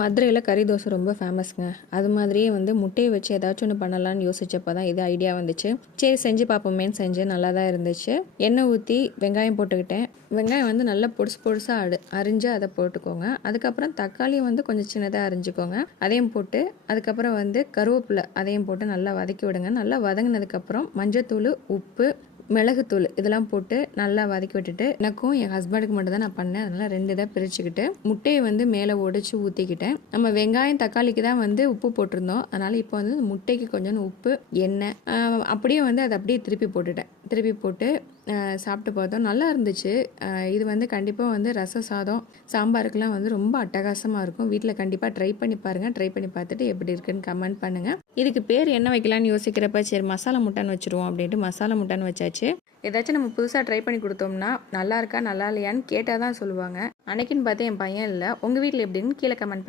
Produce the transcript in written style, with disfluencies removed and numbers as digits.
மதுரையில் கறி தோசை ரொம்ப ஃபேமஸ்ங்க. அது மாதிரியே வந்து முட்டையை வச்சு ஏதாச்சும் ஒன்று பண்ணலான்னு யோசிச்சப்போ தான் இது ஐடியா வந்துச்சு. சரி செஞ்சு பார்ப்போமேன்னு செஞ்சு நல்லா தான் இருந்துச்சு. எண்ணெய் ஊற்றி வெங்காயம் போட்டுக்கிட்டேன். வெங்காயம் வந்து நல்லா பொடுசு பொடுசாக அரிஞ்சு அதை போட்டுக்கோங்க. அதுக்கப்புறம் தக்காளியும் வந்து கொஞ்சம் சின்னதாக அரிஞ்சுக்கோங்க. அதையும் போட்டு அதுக்கப்புறம் வந்து கருவேப்பிலை அதையும் போட்டு நல்லா வதக்கி விடுங்க. நல்லா வதங்கினதுக்கப்புறம் மஞ்சத்தூள், உப்பு, மிளகுத்தூள் இதெல்லாம் போட்டு நல்லா வதக்கி விட்டுட்டு, எனக்கும் என் ஹஸ்பண்டுக்கு மட்டும் தான் நான் பண்ணேன். அதனால் 2 இதாக பிரிச்சுக்கிட்டு முட்டையை வந்து மேலே உடைச்சி ஊற்றிக்கிட்டேன். நம்ம வெங்காயம் தக்காளிக்கு தான் வந்து உப்பு போட்டிருந்தோம். அதனால் இப்போ வந்து முட்டைக்கு கொஞ்சம் உப்பு, எண்ணெய் அப்படியே வந்து அதை அப்படியே திருப்பி போட்டுட்டேன். திருப்பி போட்டு சாப்பிட்டு பார்த்தோம். நல்லா இருந்துச்சு. இது வந்து கண்டிப்பாக வந்து ரசம் சாதம், சாம்பாருக்கெலாம் வந்து ரொம்ப அட்டகாசமாக இருக்கும். வீட்டில் கண்டிப்பாக ட்ரை பண்ணி பாருங்கள். ட்ரை பண்ணி பார்த்துட்டு எப்படி இருக்குன்னு கமெண்ட் பண்ணுங்கள். இதுக்கு பேர் என்ன வைக்கலான்னு யோசிக்கிறப்ப சரி மசாலா முட்டைன்னு வச்சுருவோம் அப்படின்ட்டு மசாலா முட்டைன்னு வச்சாச்சு. ஏதாச்சும் நம்ம புதுசாக ட்ரை பண்ணி கொடுத்தோம்னா நல்லா இருக்கா நல்லா இல்லையான்னு கேட்டால் தான் சொல்லுவாங்க. அன்னைக்குன்னு பார்த்து என் பையன் இல்லை. உங்கள் வீட்டில் எப்படின்னு கீழே கமெண்ட் பண்ணுங்கள்.